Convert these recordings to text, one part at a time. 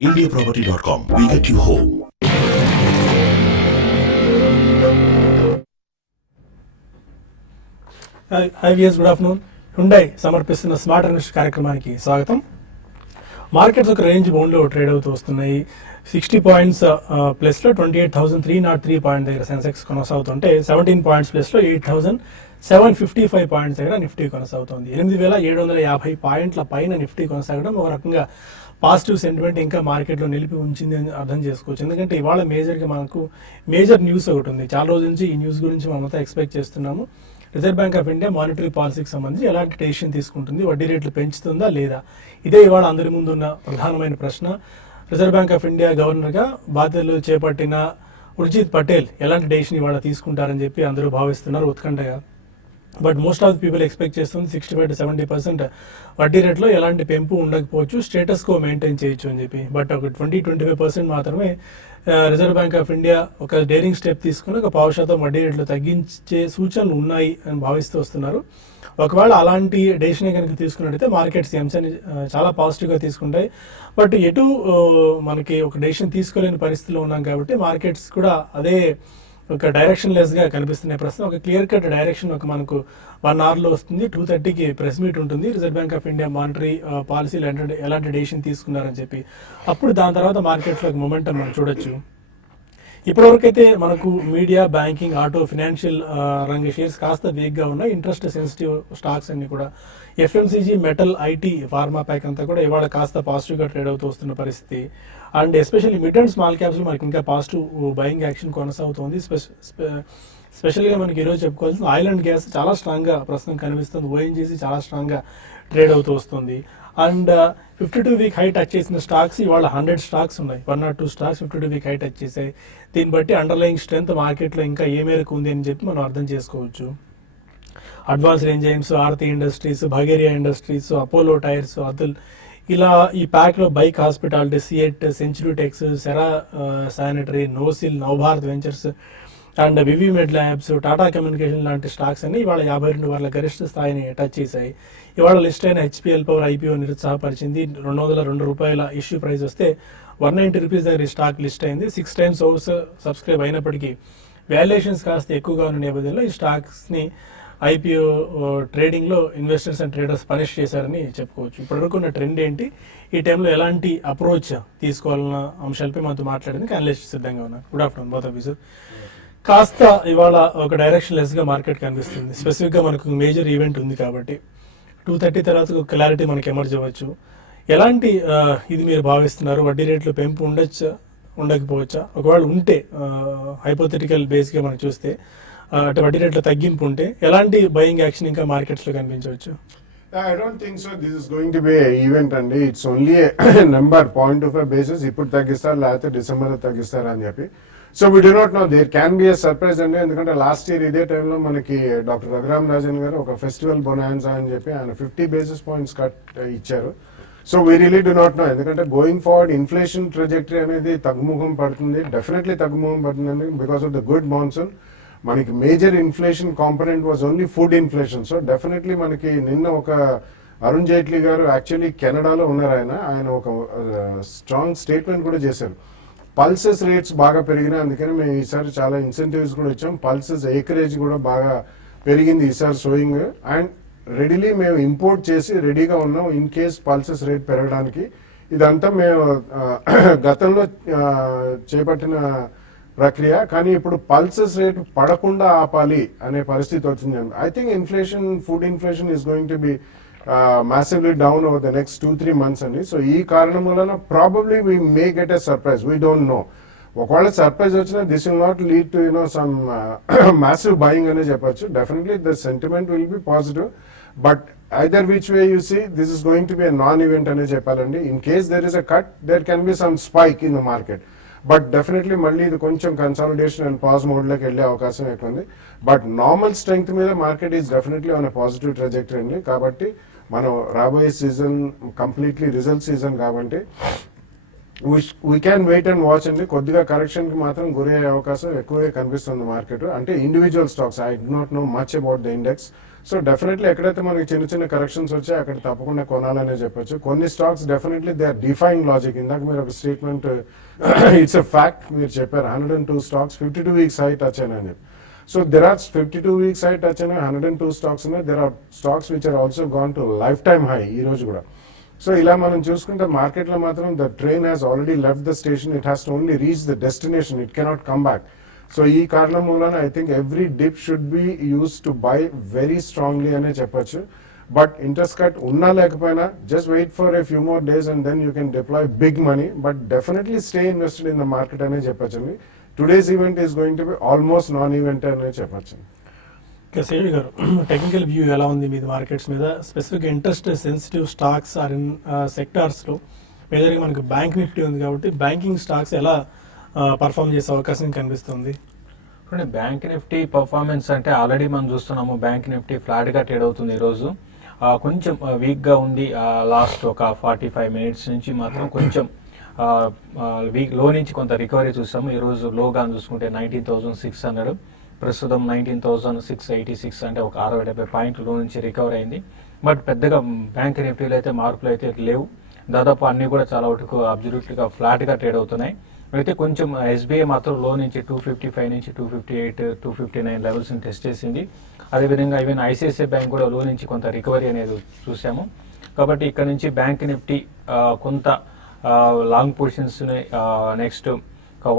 indiaproperty.com. We get you home. High weirs, good afternoon. Hyundai సమర్పిస్తున్న smart invest కార్యక్రమానికి స్వాగతం. Markets ఒక range బౌండ్లో trade అవుతూ వస్తున్నాయి. 60 పాయింట్స్ ప్లస్లో 28,303 పాయింట్ దగ్గర సెన్సెక్స్ కొనసాగుతుంటే 17 పాయింట్స్ ప్లస్లో 8,755 పాయింట్స్ దగ్గర నిఫ్టీ కొనసాగుతుంది. 8,750 పాయింట్ల పైన నిఫ్టీ కొనసాగడం ఒక రకంగా పాజిటివ్ సెంటిమెంట్ ఇంకా మార్కెట్లో నిలిపి ఉంచింది అని అర్థం చేసుకోవచ్చు. ఎందుకంటే ఇవాళ మేజర్గా మనకు మేజర్ న్యూస్ ఒకటి ఉంది. చాలా రోజుల నుంచి ఈ న్యూస్ గురించి మనమంతా ఎక్స్పెక్ట్ చేస్తున్నాము. Reserve bank of India monetary పాలసీకి సంబంధించి ఎలాంటి డెసిషన్ తీసుకుంటుంది, వడ్డీ రేట్లు పెంచుతుందా లేదా, ఇదే ఇవాళ అందరి ముందు ఉన్న ప్రధానమైన ప్రశ్న. రిజర్వ్ బ్యాంక్ ఆఫ్ ఇండియా గవర్నర్గా బాధ్యతలు చేపట్టిన ఉర్జిత్ పటేల్ ఎలాంటి డెసిషన్ ఇవాళ తీసుకుంటారని చెప్పి అందరూ భావిస్తున్నారు ఉత్కంఠగా. But most of the people expect చేస్తుంది 65 to 70% వడ్డీ రేట్లో ఎలాంటి పెంపు ఉండకపోవచ్చు, స్టేటస్ కో మెయింటైన్ చేయొచ్చు అని చెప్పి. బట్ ఒక 20-25% మాత్రమే రిజర్వ్ బ్యాంక్ ఆఫ్ ఇండియా ఒక డేరింగ్ స్టెప్ తీసుకుని ఒక 0.5% వడ్డీ రేట్లు తగ్గించే సూచనలు ఉన్నాయి అని భావిస్తూ వస్తున్నారు. ఒకవేళ అలాంటి డెసిషన్ కనుక తీసుకున్నట్టయితే మార్కెట్స్ ఈ అంశాన్ని చాలా పాజిటివ్గా తీసుకుంటాయి. బట్ ఎటు మనకి ఒక డెసిషన్ తీసుకోలేని పరిస్థితిలో ఉన్నాం కాబట్టి మార్కెట్స్ కూడా అదే ఒక డైరెక్షన్ లెస్గా కనిపిస్తున్నాయి. ప్రస్తుతం ఒక క్లియర్ కట్ డైరెక్షన్ ఒక మనకు 1 hourలో వస్తుంది. 2:30కి ప్రెస్ మీట్ ఉంటుంది. Reserve bank of India monetary పాలసీలు ఎలాంటి డెసిషన్ తీసుకున్నారని చెప్పి అప్పుడు దాని తర్వాత మార్కెట్స్లో మొమెంటం మనం చూడొచ్చు. ఇప్పటివరకైతే మనకు మీడియా, బ్యాంకింగ్, ఆటో, ఫినాన్షియల్ రంగ షేర్స్ కాస్త వీక్గా ఉన్నాయి. ఇంట్రెస్ట్ సెన్సిటివ్ స్టాక్స్ అన్ని కూడా FMCG, metal, IT, pharma pack అంతా కూడా ఇవాళ కాస్త పాజిటివ్గా ట్రేడ్ అవుతూ వస్తున్న పరిస్థితి. And especially mid and small క్యాప్స్లో మనకి ఇంకా పాజిటివ్ బయింగ్ యాక్షన్ కొనసాగుతుంది. స్పెషల్గా మనకి ఈరోజు చెప్పుకోవాల్సిన ఆయిల్ అండ్ గ్యాస్ చాలా స్ట్రాంగ్గా ప్రస్తుతం కనిపిస్తుంది. ఓఎన్జీసీ చాలా స్ట్రాంగ్గా ట్రేడ్ అవుతూ వస్తుంది. అండ్ 52-week హై టచ్ చేసిన స్టాక్స్ ఇవాళ 100 స్టాక్స్ ఉన్నాయి. 102 స్టాక్స్ 52-week హై టచ్ చేసాయి. దీన్ని బట్టి అండర్లయింగ్ స్ట్రెంత్ మార్కెట్లో ఇంకా ఏ మేరకు ఉంది అని చెప్పి మనం అర్థం చేసుకోవచ్చు. Advanced enzymes, Aarti industries, Bhageria industries, Apollo tyres, Atul, ఇలా ఈ ప్యాక్లో bike hospitality, CEAT, century tex, Cera sanitary, NOCIL, Navabharat ventures and Vivimed labs, Tata communication లాంటి స్టాక్స్ అన్ని ఇవాళ 52 వారాల గరిష్ట స్థాయిని టచ్ చేశాయి. ఇవాళ లిస్ట్ అయిన హెచ్పిఎల్ పవర్ ఐపీఓ నిరుత్సాహపరిచింది. 202 రూపాయల ఇష్యూ ప్రైస్ వస్తే 190 రూపీస్ దగ్గర ఈ స్టాక్ లిస్ట్ అయింది. 6 times ఓవర్స్ సబ్స్క్రైబ్ అయినప్పటికీ వాల్యుయేషన్స్ కాస్త ఎక్కువగా ఉన్న నేపథ్యంలో ఈ స్టాక్స్ని ఐపీఓ ట్రేడింగ్లో ఇన్వెస్టర్స్ అండ్ ట్రేడర్స్ పనిష్ చేశారని చెప్పుకోవచ్చు. ఇప్పటివరకు ఉన్న ట్రెండ్ ఏంటి, ఈ టైంలో ఎలాంటి అప్రోచ్ తీసుకోవాలన్న అంశాలపై మనతో మాట్లాడేందుకు అనలిస్ట్ సిద్ధంగా ఉన్నారు. Good afternoon both of you sir. కాస్త ఇవాళ ఒక డైరెక్షన్ లెస్గా మార్కెట్ కనిపిస్తుంది. స్పెసిఫిక్గా మనకు మేజర్ ఈవెంట్ ఉంది కాబట్టి 2:30 తర్వాత క్లారిటీ మనకి ఎమర్జ్ అవ్వచ్చు. ఎలాంటి ఇది మీరు భావిస్తున్నారు? వడ్డీ రేట్లు పెంపు ఉండొచ్చా, ఉండకపోవచ్చా? ఒకవేళ ఉంటే హైపోథెటికల్ బేస్గా మనం చూస్తే అంటే వడ్డీ రేట్ల తగ్గింపు ఉంటే ఎలాంటి బయింగ్ యాక్షన్ ఇంకా మార్కెట్స్లో కనిపించవచ్చు? I don't think so. This is going to be an event and it's only a number, 0.25 basis. ఇప్పుడు తగ్గిస్తారు లేకపోతే డిసెంబర్లో తగ్గిస్తారు అని చెప్పి. So we do not know, there can be a surprise అండి. ఎందుకంటే లాస్ట్ ఇయర్ ఇదే టైంలో మనకి డాక్టర్ రఘురామ్ రాజన్ గారు ఒక ఫెస్టివల్ బొనాన్సా అని చెప్పి ఆయన 50 basis points కట్ ఇచ్చారు. So we really do not know, ఎందుకంటే గోయింగ్ ఫార్వర్డ్ ఇన్ఫ్లేషన్ ట్రెజెక్టరీ అనేది తగ్గుముఖం పడుతుంది, డెఫినెట్లీ తగ్గుముఖం పడుతుందండి. Because of the good monsoon మనకి major inflation component was only food inflation. So definitely మనకి నిన్న ఒక అరుణ్ జైట్లీ గారు యాక్చువల్లీ కెనడాలో ఉన్నారు, ఆయన ఒక స్ట్రాంగ్ స్టేట్మెంట్ కూడా చేశారు. పల్సెస్ రేట్స్ బాగా పెరిగినాయి, అందుకని మేము ఈసారి చాలా ఇన్సెంటివ్స్ కూడా ఇచ్చాం. పల్సెస్ ఏకరేజ్ కూడా బాగా పెరిగింది ఈసారి సోయింగ్. అండ్ రెడీలీ మేము ఇంపోర్ట్ చేసి రెడీగా ఉన్నాం ఇన్ కేస్ పల్సెస్ రేట్ పెరగడానికి. ఇదంతా మేము గతంలో చేపట్టిన ప్రక్రియ, కానీ ఇప్పుడు పల్సెస్ రేట్ పడకుండా ఆపాలి అనే పరిస్థితి వచ్చింది. I think inflation, food inflation is going to be massively down over the next 2-3 months అండి. సో ఈ కారణం వలన probably we may get a surprise, we don't know. ఒకవేళ సర్ప్రైజ్ వచ్చినా this will not lead to some massive buying అనే చెప్పొచ్చు. Definitely the sentiment will be positive, but either which way you see this is going to be a non event అనే చెప్పాలండి. In case there is a cut, there can be some spike in the market, but definitely మళ్ళీ ఇది కొంచెం consolidation and pause మోడ్లోకి వెళ్ళే అవకాశం ఎక్కువ ఉంది. బట్ నార్మల్ స్ట్రెంగ్త్ మీద market is definitely on a positive trajectory అండి. కాబట్టి మనం రాబోయే సీజన్ కంప్లీట్లీ రిజల్ట్ సీజన్ కాబట్టి we can wait and watch అండి. కొద్దిగా కరెక్షన్కి మాత్రం గురయ్యే అవకాశం ఎక్కువగా కనిపిస్తుంది మార్కెట్. అంటే individual stocks, I do not know much about the index. So definitely ఎక్కడైతే మనకి చిన్న చిన్న కరెక్షన్స్ వచ్చాయి అక్కడ తప్పకుండా కొనాలనే చెప్పొచ్చు. కొన్ని stocks definitely they are defying logic. ఇందాక మీరు ఒక స్టేట్మెంట్ ఇట్స్ ఎ ఫ్యాక్ట్ మీరు చెప్పారు, 102 స్టాక్స్ 52 వీక్స్ హై టచ్ అయినాయని. So there are 52 weeks high touch అయిన 102 స్టాక్స్ ఉన్నాయి. There are stocks which are also gone to lifetime high ఈ రోజు కూడా. సో ఇలా మనం చూసుకుంటే మార్కెట్ లో మాత్రం the train has already left the station, it has to only reach the destination, it cannot come back. So ఈ కారణం మూలన I think every dip should be use to buy very strongly అనే చెప్పొచ్చు. But interest cut ఉన్నా లేకపోయినా just wait for a few more days and then you can deploy big money, but definitely stay invested in the market అనే చెప్పొచ్చు. Today's event is going to B almost non event అనే చెప్పొచ్చు. శేష్ గారు, technical view ఎలా ఉంది మీది markets మీద? Specific interest sensitive stocks are in sectors లో మేజర్గా మనకు బ్యాంక్ నిఫ్టీ ఉంది కాబట్టి బ్యాంకింగ్ స్టాక్స్ ఎలా పర్ఫామ్ చేసే అవకాశం కనిపిస్తుంది? బ్యాంక్ నిఫ్టీ పర్ఫార్మెన్స్ అంటే ఆల్రెడీ మనం చూస్తున్నాము. బ్యాంక్ నిఫ్టీ ఫ్లాట్ గా ట్రేడ్ అవుతుంది ఈరోజు. కొంచెం వీక్ గా ఉంది. లాస్ట్ ఒక 45 మినిట్స్ నుంచి మాత్రం కొంచెం వీక్ లో నుంచి కొంత రికవరీ చూసాము. ఈ రోజు లోగా చూసుకుంటే 19,600, ప్రస్తుతం 19,686, అంటే ఒక 60-70 పాయింట్ల లో నుంచి రికవర్ అయింది. బట్ పెద్దగా బ్యాంక్ నిఫ్టీలో అయితే మార్పులు అయితే లేవు. దాదాపు అన్ని కూడా చాలా వరకు అబ్జల్యూట్ గా ఫ్లాట్ గా ట్రేడ్ అవుతున్నాయి. అయితే కొంచెం ఎస్బీఐ మాత్రం లో నుంచి 255 నుంచి 258, 259 లెవెల్స్ ని టెస్ట్ చేసింది. అదేవిధంగా ఈవెన్ ఐసిఐసిఐ బ్యాంక్ కూడా లో నుంచి కొంత రికవరీ అనేది చూసాము. కాబట్టి ఇక్కడ నుంచి బ్యాంక్ నిఫ్టీ కొంత లాంగ్ పొజిషన్స్ నెక్స్ట్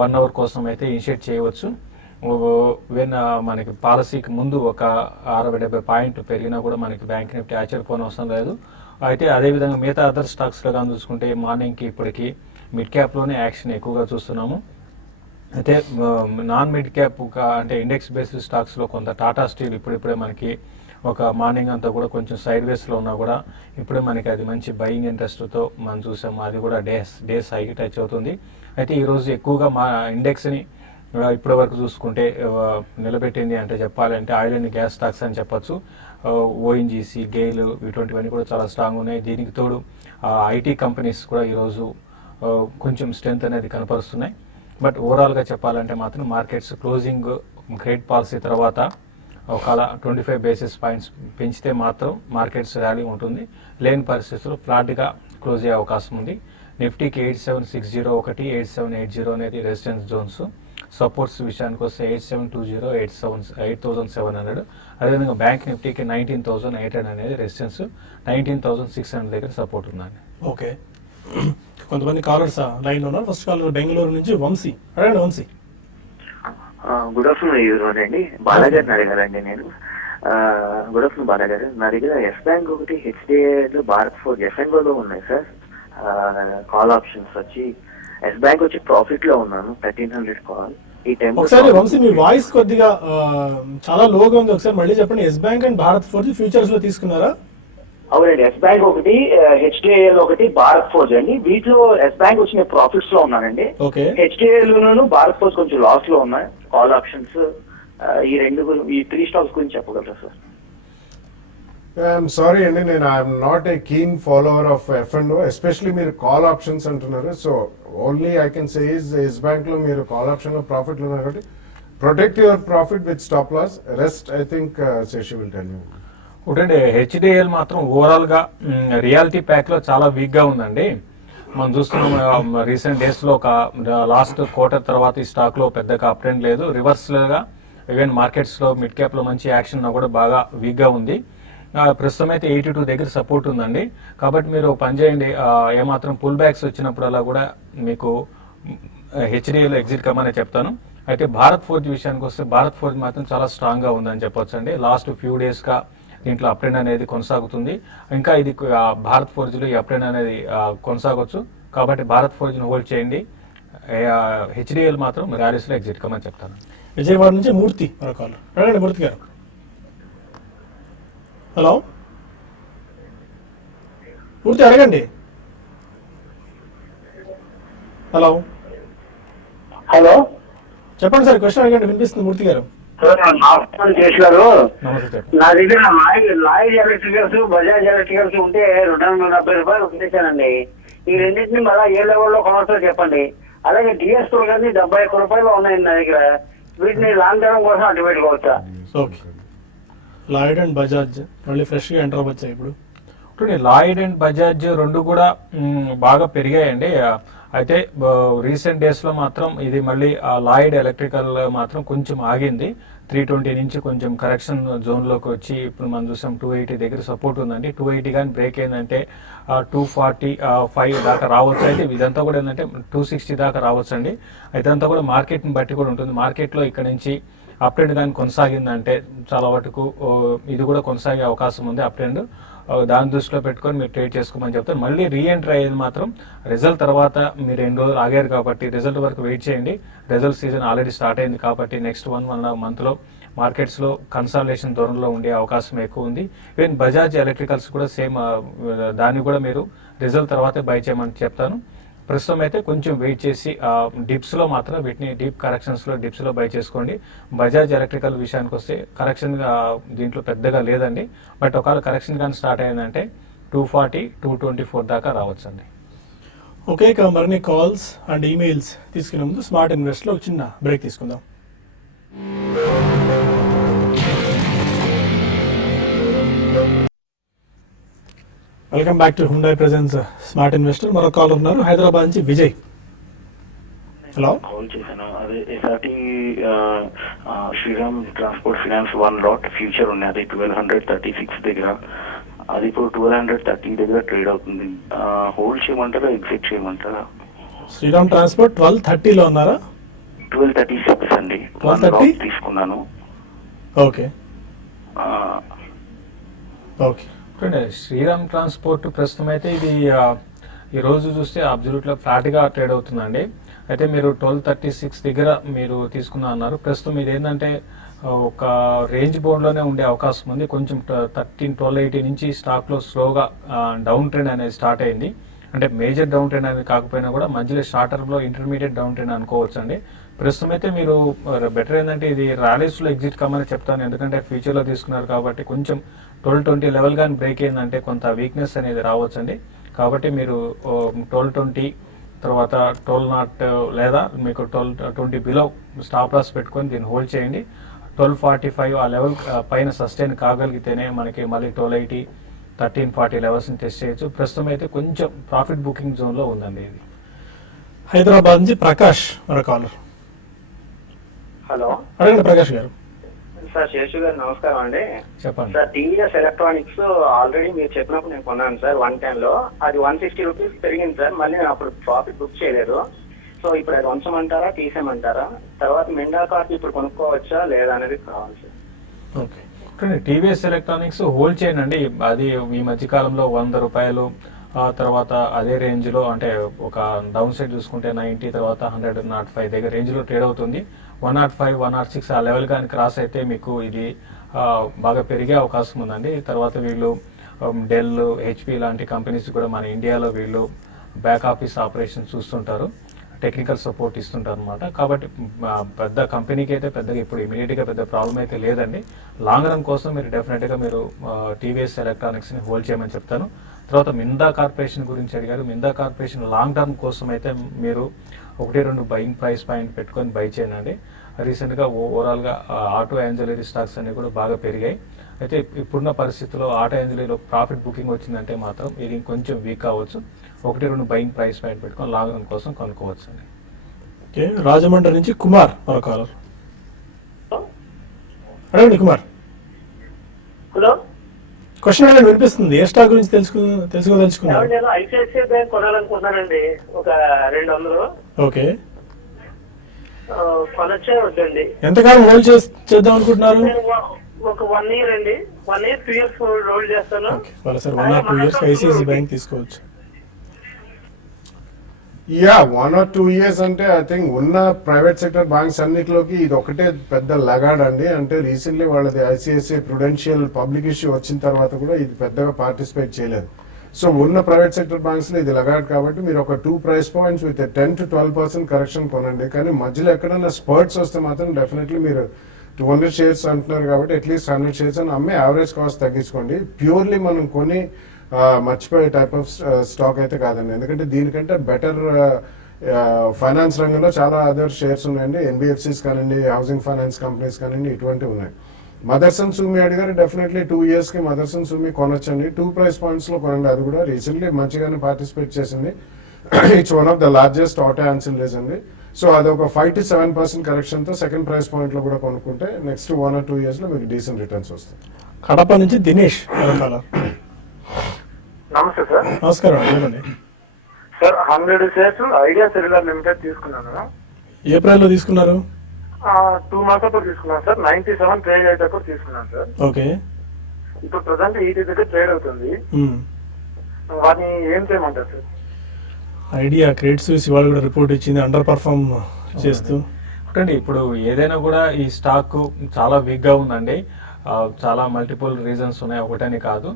1 అవర్ కోసం అయితే ఇనిషియేట్ చేయవచ్చు. వెన్ మనకి పాలసీకి ముందు ఒక 60-70 పాయింట్ పెరిగినా కూడా మనకి బ్యాంక్ నిఫ్టీ ఆశ్చర్యపోనవసరం లేదు. అయితే అదేవిధంగా మిగతా అదర్ స్టాక్స్ లో కానీ చూసుకుంటే మార్నింగ్ కి ఇప్పటికి మిడ్ క్యాప్ లోనే యాక్షన్ ఎక్కువగా చూస్తున్నాము. అయితే నాన్ మిడ్ క్యాప్ అంటే ఇండెక్స్ బేస్డ్ స్టాక్స్ లో కొంత టాటా స్టీల్ ఇప్పుడిప్పుడే మనకి ఒక మార్నింగ్ అంతా కూడా కొంచెం సైడ్ వేస్ లో ఉన్నా కూడా ఇప్పుడే మనకి అది మంచి బయింగ్ ఇంట్రెస్ట్ తో మనం చూసాము. అది కూడా డేస్ హై టచ్ అవుతుంది. అయితే ఈ రోజు ఎక్కువగా మా ఇండెక్స్ ని ఇప్పటి వరకు చూసుకుంటే నిలబెట్టింది అంటే చెప్పాలంటే ఆయిల్ అండ్ గ్యాస్ స్టాక్స్ అని చెప్పొచ్చు. ఓఎన్జీసీ, గెయిల్ ఇటువంటివన్నీ కూడా చాలా స్ట్రాంగ్ ఉన్నాయి. దీనికి తోడు ఐటీ కంపెనీస్ కూడా ఈరోజు కొంచెం స్ట్రెంత్ అనేది కనపరుస్తున్నాయి. బట్ ఓవరాల్ గా చెప్పాలంటే మాత్రం మార్కెట్స్ క్లోజింగ్ క్రెడిట్ పాలసీ తర్వాత ఒకవేళ 25 బేసిస్ పాయింట్స్ పెంచితే మాత్రం మార్కెట్స్ ర్యాలీ ఉంటుంది. లేని పరిస్థితుల్లో ఫ్లాట్ గా క్లోజ్ అయ్యే అవకాశం ఉంది. నిఫ్టీకి 8760 8780 అనేది రెసిస్టెన్స్ జోన్స్. సపోర్ట్స్ విషయానికి వస్తే 8720, 8700. అదేవిధంగా బ్యాంక్ నిఫ్టీకి 19,800 అనేది రెసిస్టెన్స్, 19,600 దగ్గర సపోర్ట్ ఉందండి. ఓకే, కొంతమంది కాలర్స్ లైన్ లో ఉన్నారు. ఫస్ట్ కాలర్ బెంగళూరు నుంచి వంశీ. అడగండి వంశీ. గుడ్ ఆఫ్టర్నూన్ ఈరోజు అండి. బాలాగారిని అడిగారండి నేను. గుడ్ ఆఫ్టర్నూన్ బాలాగారు. నా దగ్గర ఎస్ బ్యాంక్ ఒకటి, హెచ్డిఐలో భారత్ ఫోర్జ్ ఎఫ్ఎన్ఓలో ఉన్నాయి సార్. కాల్ ఆప్షన్స్ వచ్చి ఎస్ బ్యాంక్ వచ్చి ప్రాఫిట్ లో ఉన్నాను, 1300 కాల్. ఈ టైం ఒకసారి వంశీ మీ వాయిస్ కొద్దిగా చాలా లోగా ఉంది, ఒకసారి మళ్ళీ చెప్పండి. Yes Bank and Bharat Forge futures లో తీసుకున్నారా? అవునండి, ఎస్ బ్యాంక్ ఒకటి, హెచ్డిఐఎల్ ఒకటి, భారత్ ఫోర్జ్ అండి. వీటిలో ఎస్ బ్యాంక్ వచ్చి నేను ప్రాఫిట్స్ లో ఉన్నానండి. హెచ్డిఐఎల్ లోను భారత్ ఫోర్జ్ కొంచెం లాస్ లో ఉన్నాయి. కాల్ ఆప్షన్స్ ఈ 3 స్టాక్స్ గురించి చెప్పగలరా సార్? ఐఎమ్ సారీ అండి, నేను I'm not a keen follower of F and O, especially మీరు కాల్ ఆప్షన్స్ అంటున్నారు. So only I can say is yes bank లో మీరు కాల్ ఆప్షన్ లో ప్రాఫిట్ ఉన్నారు కాబట్టి protect your profit with stop loss. Rest I think Shashi will tell you. ఒకటండి, HDL మాత్రం overall గా రియాలిటీ ప్యాక్ లో చాలా వీక్ గా ఉందండి. మనం చూస్తున్నాం రీసెంట్ డేస్ లో ఒక లాస్ట్ క్వార్టర్ తర్వాత ఈ స్టాక్ లో పెద్దగా అప్ ట్రెండ్ లేదు. రివర్స్ గా ఈవెన్ మార్కెట్స్ లో మిడ్ క్యాప్ లో మంచి యాక్షన్ కూడా బాగా వీక్ గా ఉంది. ప్రస్తుతం అయితే 82 దగ్గర సపోర్ట్ ఉందండి. కాబట్టి మీరు పని చేయండి, ఏమాత్రం పుల్ బ్యాక్స్ వచ్చినప్పుడల్లా కూడా మీకు హెచ్డిఎల్ ఎగ్జిట్ కమ్మని చెప్తాను. అయితే భారత్ ఫోర్జ్ విషయానికి వస్తే భారత్ ఫోర్జ్ మాత్రం చాలా స్ట్రాంగ్ గా ఉందని చెప్పొచ్చు అండి. లాస్ట్ ఫ్యూ డేస్ గా దీంట్లో అప్ ట్రెండ్ అనేది కొనసాగుతుంది. ఇంకా ఇది భారత్ ఫోర్జ్ లో ఈ అప్ ట్రెండ్ అనేది కొనసాగొచ్చు. కాబట్టి భారత్ ఫోర్జ్ ను హోల్డ్ చేయండి. హెచ్డిఎల్ మాత్రం ర్యాలీస్ లో ఎగ్జిట్ కమ్మని చెప్తాను. విజయవాడ నుంచి మూర్తి అడగండి. మూర్తి గారు, హలో. మూర్తి అడగండి. హలో హలో, చెప్పండి సార్, క్వశ్చన్ అడగండి, వినిపిస్తుంది. మూర్తి గారు చేశారు. నమస్తే. నా దగ్గర లాయిడ్ ఎలక్ట్రికల్స్, బజాజ్ ఎలక్ట్రికల్స్ ఉంటే 270 రూపాయలు ఉంచేశానండి. ఈ రెండింటిని మళ్ళీ ఏ లెవెల్లో కొనవచ్చో చెప్పండి. అలాగే డిఎస్తో కానీ 71 రూపాయలు ఉన్నాయండి నా దగ్గర. వీటిని లాంగ్ టర్మ్ కోసం అటు పెట్టుకోవచ్చా? ఓకే, లాయిడ్ అండ్ బజాజ్ మళ్ళీ ఫ్రెష్గా ఎంటర్ అవ్వచ్చాయి ఇప్పుడు. చూడండి, లాయిడ్ అండ్ బజాజ్ రెండు కూడా బాగా పెరిగాయండి. అయితే రీసెంట్ డేస్ లో మాత్రం ఇది మళ్ళీ లాయిడ్ ఎలక్ట్రికల్ మాత్రం కొంచెం ఆగింది. 320 నుంచి కొంచెం కరెక్షన్ జోన్ లోకి వచ్చి ఇప్పుడు మనం చూసాం 280 దగ్గర సపోర్ట్ ఉందండి. 280 కానీ బ్రేక్ అయిందంటే 245 దాకా రావచ్చు. అయితే ఇదంతా కూడా ఏంటంటే 260 దాకా రావచ్చు అండి. ఇదంతా కూడా మార్కెట్ని బట్టి కూడా ఉంటుంది. మార్కెట్లో ఇక్కడ నుంచి అప్ ట్రెండ్ కానీ కొనసాగిందంటే చాలా వరకు ఇది కూడా కొనసాగే అవకాశం ఉంది. అప్ ట్రెండ్ దాన్ని దృష్టిలో పెట్టుకొని మీరు ట్రేడ్ చేసుకోమని చెప్తారు. మళ్ళీ రీఎంట్రీ అయ్యేది మాత్రం రిజల్ట్ తర్వాత మీరు 2 రోజులు ఆగారు కాబట్టి రిజల్ట్ వరకు వెయిట్ చేయండి. రిజల్ట్ సీజన్ ఆల్రెడీ స్టార్ట్ అయింది కాబట్టి నెక్స్ట్ 1.5 మంత్లో మార్కెట్స్లో కన్సాలిడేషన్ ధోరణిలో ఉండే అవకాశం ఎక్కువ ఉంది. ఈవెన్ బజాజ్ ఎలక్ట్రికల్స్ కూడా సేమ్, దాన్ని కూడా మీరు రిజల్ట్ తర్వాతే బై చేయమని చెప్తాను. ప్రస్తుతం అయితే కొంచెం వెయిట్ చేసి డిప్స్లో మాత్రం వీటిని డీప్ కరెక్షన్స్లో డిప్స్లో బై చేసుకోండి. బజాజ్ ఎలక్ట్రికల్ విషయానికి వస్తే కరెక్షన్ దీంట్లో పెద్దగా లేదండి. బట్ ఒకవేళ కరెక్షన్ కానీ స్టార్ట్ అయిందంటే 240, 224 దాకా రావచ్చండి. ఓకే, ఇక మరిన్ని కాల్స్ అండ్ ఈమెయిల్స్ తీసుకునే ముందు స్మార్ట్ ఇన్వెస్ట్లో ఒక చిన్న బ్రేక్ తీసుకుందాం. Welcome back to Hyundai presence smart investor. మరో కాల్ ఉన్నారు హైదరాబాద్ నుంచి విజయ్. హలో, కాల్ చేశాను. అదే SRT Shriram Transport Finance 1 lot future ఉన్నాయి. అది 1236 దగ్గర, అది ఇప్పుడు 1230 దగ్గర ట్రేడ్ అవుతుంది. హోల్డ్ చేయమంటారా, ఎగ్జిట్ చేయమంటారా? శ్రీరామ్ ట్రాన్స్పోర్ట్ 1230లో ఉన్నారా? 1236 అండి. 1230 తీసుకున్నాను. Okay okay. చూడండి, శ్రీరామ్ ట్రాన్స్పోర్ట్ ప్రస్తుతం అయితే ఇది ఈ రోజు చూస్తే అబ్జల్యూట్లో ఫ్లాట్గా ట్రేడ్ అవుతుందండి. అయితే మీరు 1236 దగ్గర మీరు తీసుకున్నా అన్నారు. ప్రస్తుతం ఇది ఏంటంటే ఒక రేంజ్ బౌండ్లోనే ఉండే అవకాశం ఉంది. కొంచెం 1280 నుంచి స్టాక్లో స్లోగా డౌన్ ట్రెండ్ అనేది స్టార్ట్ అయింది. అంటే మేజర్ డౌన్ ట్రెండ్ అనేది కాకపోయినా కూడా మధ్యలో షార్ట్ టర్మ్లో ఇంటర్మీడియట్ డౌన్ ట్రెండ్ అనుకోవచ్చు అండి. ప్రస్తుతం అయితే మీరు బెటర్ ఏంటంటే ఇది ర్యాలీస్లో ఎగ్జిట్ కమ్మని చెప్తాను. ఎందుకంటే ఫ్యూచర్లో తీసుకున్నారు కాబట్టి కొంచెం 1220 లెవెల్ కానీ బ్రేక్ అయిందంటే కొంత వీక్నెస్ అనేది రావచ్చండి. కాబట్టి మీరు 1220 తర్వాత 1200 లేదా మీకు 1220 బిలో స్టాప్ లాస్ పెట్టుకొని దీన్ని హోల్డ్ చేయండి. 1245 ఆ లెవెల్ పైన సస్టైన్ కాగలిగితేనే మనకి మళ్ళీ 1280, 1340 లెవెల్స్ని టెస్ట్ చేయొచ్చు. ప్రస్తుతం అయితే కొంచెం ప్రాఫిట్ బుకింగ్ జోన్లో ఉందండి ఇది. హైదరాబాద్ నుంచి ప్రకాష్ మరో కాలర్. హలో, అడగండి ప్రకాష్ గారు. సార్ శేషు గారు నమస్కారం అండి. చెప్పండి సార్, టీవీఎస్ ఎలక్ట్రానిక్స్ ఆల్రెడీ మీరు చెప్పినప్పుడు నేను కొన్నాను సార్ 110 లో. అది 160 రూపీస్ పెరిగింది సార్. మళ్ళీ నేను అప్పుడు ప్రాఫిట్ బుక్ చేయలేదు. సో ఇప్పుడు అది ఉంచమంటారా, తీసేయమంటారా? తర్వాత మెండా కార్డ్ ఇప్పుడు కొనుక్కోవచ్చా లేదా అనేది కావాలి sir. Okay, TVS electronics hold చేయండి. అది ఈ మధ్యకాలంలో 100 రూపాయలు తర్వాత అదే రేంజ్ లో, అంటే ఒక డౌన్ సైడ్ చూసుకుంటే 90 తర్వాత 105 దగ్గర రేంజ్ లో ట్రేడ్ అవుతుంది. 105, 106 ఆ లెవెల్ కానీ క్రాస్ అయితే మీకు ఇది బాగా పెరిగే అవకాశం ఉందండి. తర్వాత వీళ్ళు డెల్, హెచ్పి లాంటి కంపెనీస్ కూడా మన ఇండియాలో వీళ్ళు బ్యాక్ ఆఫీస్ ఆపరేషన్ చూస్తుంటారు, టెక్నికల్ సపోర్ట్ ఇస్తుంటారు అనమాట. కాబట్టి పెద్ద కంపెనీకి అయితే పెద్దగా ఇప్పుడు ఇమీడియట్గా పెద్ద ప్రాబ్లం అయితే లేదండి. లాంగ్ రన్ కోసం మీరు డెఫినెట్గా మీరు టీవీఎస్ ఎలక్ట్రానిక్స్ని హోల్డ్ చేయమని చెప్తాను. తర్వాత మిందా కార్పొరేషన్ గురించి అడిగారు. మిందా కార్పొరేషన్ లాంగ్ టర్మ్ కోసం అయితే మీరు 1-2 బయింగ్ ప్రైస్ పాయింట్ పెట్టుకొని బై చేయండి. రీసెంట్గా ఓవరాల్గా ఆటో యాన్జిలరీ స్టాక్స్ అన్ని కూడా బాగా పెరిగాయి. అయితే ఇప్పుడున్న పరిస్థితుల్లో ఆటో యాన్జిలరీలో ప్రాఫిట్ బుకింగ్ వచ్చిందంటే మాత్రం ఇది కొంచెం వీక్ కావచ్చు. 1-2 బయింగ్ ప్రైస్ పాయింట్ పెట్టుకొని లాంగ్ రన్ కోసం కొనుక్కోవచ్చు అండి. ఓకే, రాజమండ్రి నుంచి కుమార్ మరో కాలర్. అడగండి కుమార్. హలో, క్వశ్చన్ అనేది వినిపిస్తుంది. ఏ స్టాక్ గురించి తెలుసుకోదలుచుకున్నారు? నేను ఐసిఐసిఐ బ్యాంక్ కొనాలనుకుంటున్నానండి. ఒక 200. ఓకే, కొనొచ్చే వద్దండి. ఎంతకాలం హోల్డ్ చేద్దాం అనుకుంటున్నారు? నేను ఒక 1 year అండి. 1 year 2 years హోల్డ్ చేస్తాను. Okay, sir 1 or 2 years ICICI bank తీసుకోవచ్చు. యా 1 or 2 years అంటే ఐ థింక్ ఉన్న ప్రైవేట్ సెక్టర్ బ్యాంక్స్ అన్నిటిలోకి ఇది ఒకటే పెద్ద లగాడ్ అండి. అంటే రీసెంట్లీ వాళ్ళది ఐసిఐసిఐ ప్రుడెన్షియల్ పబ్లిక్ ఇష్యూ వచ్చిన తర్వాత కూడా ఇది పెద్దగా పార్టిసిపేట్ చేయలేదు. సో ఉన్న ప్రైవేట్ సెక్టర్ బ్యాంక్స్ లో ఇది లగాడ్ కాబట్టి మీరు ఒక 2 price points with 10 to 12% correction కొనండి. కానీ మధ్యలో ఎక్కడైనా స్పర్ట్స్ వస్తే మాత్రం డెఫినెట్లీ మీరు 200 shares అంటున్నారు కాబట్టి అట్లీస్ట్ 100 shares అని అమ్మి యావరేజ్ కాస్ట్ తగ్గించుకోండి. ప్యూర్లీ మనం కొని మర్చిపోయే టైప్ ఆఫ్ స్టాక్ అయితే కాదండి. ఎందుకంటే దీనికంటే బెటర్ ఫైనాన్స్ రంగంలో చాలా అదర్ షేర్స్ ఉన్నాయండి. ఎన్బిఎఫ్సిస్ కానివ్వండి, హౌసింగ్ ఫైనాన్స్ కంపెనీస్ కానివ్వండి, ఇటువంటివి ఉన్నాయి. మదర్సన్ సూమి అడిగారు, డెఫినెట్లీ 2 years కి మదర్సన్ సూమి కొనొచ్చండి. 2 price points లో కొనండి. అది కూడా రీసెంట్లీ మంచిగానే పార్టిసిపేట్ చేసింది. It's one of the largest auto ancillaries అండి. సో అది ఒక 5 to 7% కరెక్షన్ తో సెకండ్ ప్రైస్ పాయింట్ లో కూడా కొనుక్కుంటే నెక్స్ట్ 1 or 2 years లో మీకు డీసెంట్ రిటర్న్స్ వస్తాయి. కడప నుంచి దినేష్ కాలర్. నమస్తే సార్. నమస్కారం చెప్పండి. Sir 100 shares idea cellular limited తీసుకున్నాను. ఏ ప్రైస్ లో తీసుకున్నారు? 2 months అప్పుడు తీసుకున్నాను సార్. 97 ట్రేడ్ అయ్యేటప్పుడు తీసుకున్నాను సార్. ఓకే. ఇప్పుడు ప్రజెంట్ 80 దగ్గర ట్రేడ్ అవుతుంది. వాటిని ఏం చేయమంటారు సార్? ఐడియా క్రెడిట్ స్విస్ ఇవాళ కూడా రిపోర్ట్ ఇచ్చింది, అండర్ పర్ఫార్మ్ చేస్తూ. ఒకటండి, ఇప్పుడు ఏదైనా కూడా ఈ స్టాక్ చాలా వీక్ గా ఉందండి. చాలా మల్టిపుల్ రీజన్స్ ఉన్నాయి, ఒకటని కాదు.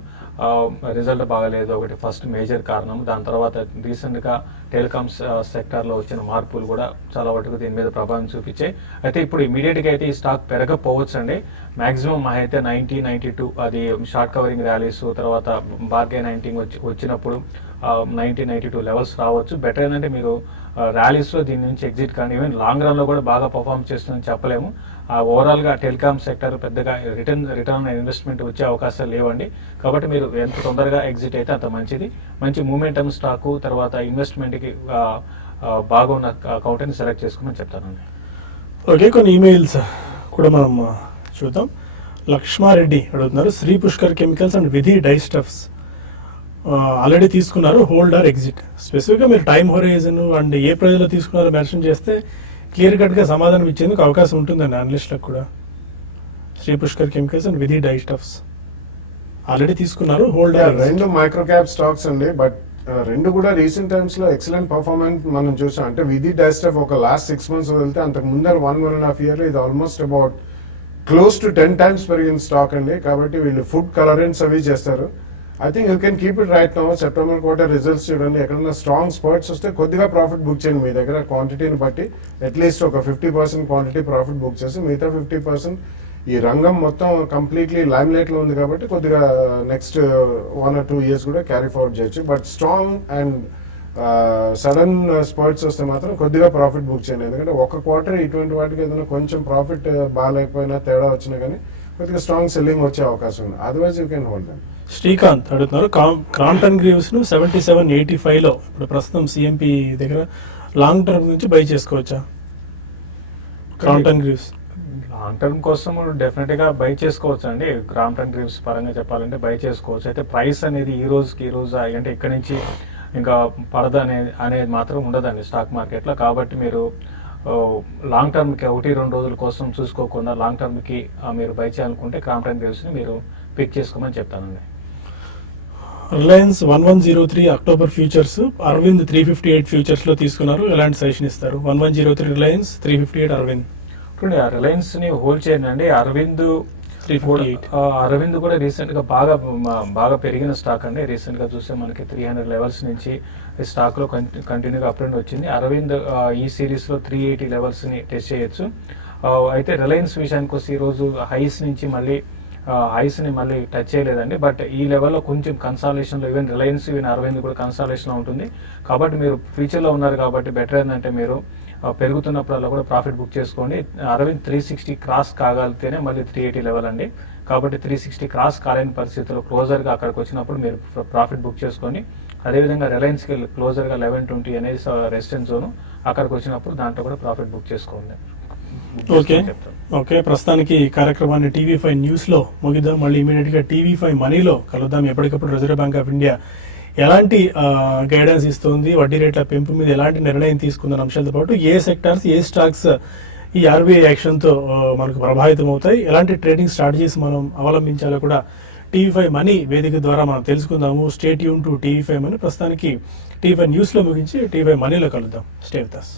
రిజల్ట్ బాగాలేదు ఒకటి ఫస్ట్ మేజర్ కారణం. దాని తర్వాత రీసెంట్ గా టెలికామ్స్ సెక్టర్ లో వచ్చిన మార్పులు కూడా చాలా వరకు దీని మీద ప్రభావం చూపించాయి. అయితే ఇప్పుడు ఇమీడియట్ గా అయితే ఈ స్టాక్ పెరగపోవచ్చు అండి. మాక్సిమం అయితే 90-92 అది షార్ట్ కవరింగ్ ర్యాలీస్ తర్వాత బార్గెన్ 90 వచ్చినప్పుడు 90-92 లెవెల్స్ రావచ్చు. బెటర్ ఏంటంటే మీరు ర్యాలీస్ లో దీని నుంచి ఎగ్జిట్ కానీ ఈవెన్ లాంగ్ రన్ లో కూడా బాగా పర్ఫామ్ చేస్తుందని చెప్పలేము. ఓవరాల్ గా టెలికామ్ సెక్టర్ పెద్దగా రిటర్న్ ఇన్వెస్ట్మెంట్ వచ్చే అవకాశాలు లేవండి. కాబట్టి మీరు ఎంత తొందరగా ఎగ్జిట్ అయితే అంత మంచిది. మంచి మూమెంటమ్ స్టాకు తర్వాత ఇన్వెస్ట్మెంట్ కి బాగున్న అకౌంట్ ని సెలెక్ట్ చేసుకోమని చెప్తానండి. ఓకే, కొన్ని ఈమెయిల్స్ కూడా మనం చూద్దాం. లక్ష్మారెడ్డి అడుగుతున్నారు, శ్రీ పుష్కర్ కెమికల్స్ అండ్ విధి డైస్టఫ్స్ ఆల్రెడీ తీసుకున్నారు, హోల్డ్ ఆర్ ఎగ్జిట్? స్పెసిఫిక్గా మీరు టైం హొరైజన్ అండ్ ఏ ప్రైజ్ లో తీసుకున్నారో మెన్షన్ చేస్తే క్లియర్ కట్ గా సమాధానం ఇచ్చేందుకు అవకాశం ఉంటుందండి అనలిస్ట్లకు కూడా. శ్రీ పుష్కర్ కెమికల్స్ అండ్ విధి డైస్టఫ్స్ ఆల్రెడీ తీసుకున్నారు, హోల్డ్ ఆర్ ఎగ్జిట్. రెండు మైక్రో క్యాప్ స్టాక్స్ అండి, బట్ రెండు కూడా రీసెంట్ టైమ్స్ లో ఎక్సలెంట్ పర్ఫార్మెన్స్ మనం చూసాం. అంటే విధి డైస్టఫ్ ఒక లాస్ట్ 6 months వెళ్తే అంతకు ముందర 1.5 year ఇది almost about close to 10 times పెరిగిన స్టాక్ అండి. కాబట్టి వీళ్ళు ఫుడ్ కలరెంట్స్ అవి చేస్తారు. I think you can keep it right now. September quarter results చూడండి, ఎక్కడన్నా స్ట్రాంగ్ స్పర్ట్స్ వస్తే కొద్దిగా ప్రాఫిట్ బుక్ చేయండి. మీ దగ్గర క్వాంటిటీని బట్టి అట్లీస్ట్ ఒక 50% క్వాంటిటీ ప్రాఫిట్ బుక్ చేసి మిగతా 50% ఈ రంగం మొత్తం కంప్లీట్లీ లైమ్ లైట్ లో ఉంది కాబట్టి కొద్దిగా నెక్స్ట్ 1 or 2 years కూడా క్యారీ ఫార్వర్డ్ చేయొచ్చు. But strong and sudden spurts వస్తే మాత్రం కొద్దిగా ప్రాఫిట్ బుక్ చేయండి. ఎందుకంటే ఒక క్వార్టర్ ఇటువంటి వాటికి ఏదైనా కొంచెం ప్రాఫిట్ బాగాలేకపోయినా తేడా వచ్చినా కానీ కొద్దిగా స్ట్రాంగ్ సెల్లింగ్ వచ్చే అవకాశం ఉంది. Otherwise you can hold them. Srikanth అడుగుతున్నారు, క్రాంప్టన్ గ్రీవ్స్ ను 77.85 లో ఇప్పుడు ప్రస్తుతం సిఎంపి దగ్గర లాంగ్ టర్మ్ నుంచి బై చేసుకోవచ్చా? క్రాంప్టన్ గ్రీవ్స్ లాంగ్ టర్మ్ కోసం డెఫినెట్ గా బై చేసుకోవచ్చు అండి. క్రాంప్టన్ గ్రీవ్స్ పరంగా చెప్పాలంటే బై చేసుకోవచ్చు. అయితే ప్రైస్ అనేది ఈ రోజు అంటే ఇక్కడి నుంచి ఇంకా పడద అనేది మాత్రం ఉండదండి స్టాక్ మార్కెట్ లో. కాబట్టి మీరు లాంగ్ టర్మ్ కి 1-2 రోజుల కోసం చూసుకోకుండా లాంగ్ టర్మ్ కి మీరు బై చేయాలనుకుంటే క్రాంప్టన్ గ్రీవ్స్ ని మీరు పిక్ చేసుకోమని చెప్తానండి. Reliance 1103 October futures, Arvind 358 futures లో తీసుకున్నారు, ఎలాంటి సజెషన్ ఇస్తారు? 1103 రిలయన్స్, 358 అరవింద్. రిలయన్స్ ని హోల్డ్ చేయండి అండి. అరవింద్ 348. అరవింద్ కూడా రీసెంట్ గా బాగా పెరిగిన స్టాక్ అండి. రీసెంట్ గా చూస్తే మనకి 300 లెవెల్స్ నుంచి ఈ స్టాక్ లో కంటిన్యూగా అప్ ట్రెండ్ వచ్చింది. అరవింద్ ఈ సిరీస్ లో 380 లెవెల్స్ ని టెస్ట్ చేయొచ్చు. అయితే రిలయన్స్ విషయానికి వస్తే ఈ రోజు హైస్ ని మళ్ళీ టచ్ చేయలేదండి. బట్ ఈ లెవెల్లో కొంచెం కన్సాలేషన్ లో ఈవెన్ రిలయన్స్ ఈవెన్ అరవింద్ కూడా కన్సాలేషన్ లో ఉంటుంది. కాబట్టి మీరు ఫ్యూచర్ లో ఉన్నారు కాబట్టి బెటర్ ఏంటంటే మీరు పెరుగుతున్నప్పుడల్లా కూడా ప్రాఫిట్ బుక్ చేసుకోండి. అరవింద్ 360 క్రాస్ కాగలితేనే మళ్ళీ 380 లెవెల్ అండి. కాబట్టి 360 క్రాస్ కాలేని పరిస్థితుల్లో క్లోజర్ గా అక్కడికి వచ్చినప్పుడు మీరు ప్రాఫిట్ బుక్ చేసుకోండి. అదేవిధంగా రిలయన్స్ కి క్లోజర్ గా 1120 అనేది రెసిస్టెన్స్ జోన్, అక్కడికి వచ్చినప్పుడు దాంట్లో కూడా ప్రాఫిట్ బుక్ చేసుకోండి. ఓకే, ప్రస్తుతానికి ఈ కార్యక్రమాన్ని TV5 న్యూస్ లో ముగిద్దాం. మళ్ళీ ఇమీడియట్ గా TV5 మనీలో కలుద్దాం. ఎప్పటికప్పుడు రిజర్వ్ బ్యాంక్ ఆఫ్ ఇండియా ఎలాంటి గైడెన్స్ ఇస్తుంది, వడ్డీ రేట్ల పెంపు మీద ఎలాంటి నిర్ణయం తీసుకుందన్న అంశాలతో పాటు ఏ సెక్టార్స్ ఏ స్టాక్స్ ఈ RBI యాక్షన్ తో మనకు ప్రభావితం అవుతాయి, ఎలాంటి ట్రేడింగ్ స్ట్రాటజీస్ మనం అవలంబించాలో కూడా TV5 మనీ వేదిక ద్వారా మనం తెలుసుకుందాము. Stay tune to TV5 money. ప్రస్తుతానికి TV5 న్యూస్ లో ముగించి TV5 మనీలో కలుద్దాం. Stay with us.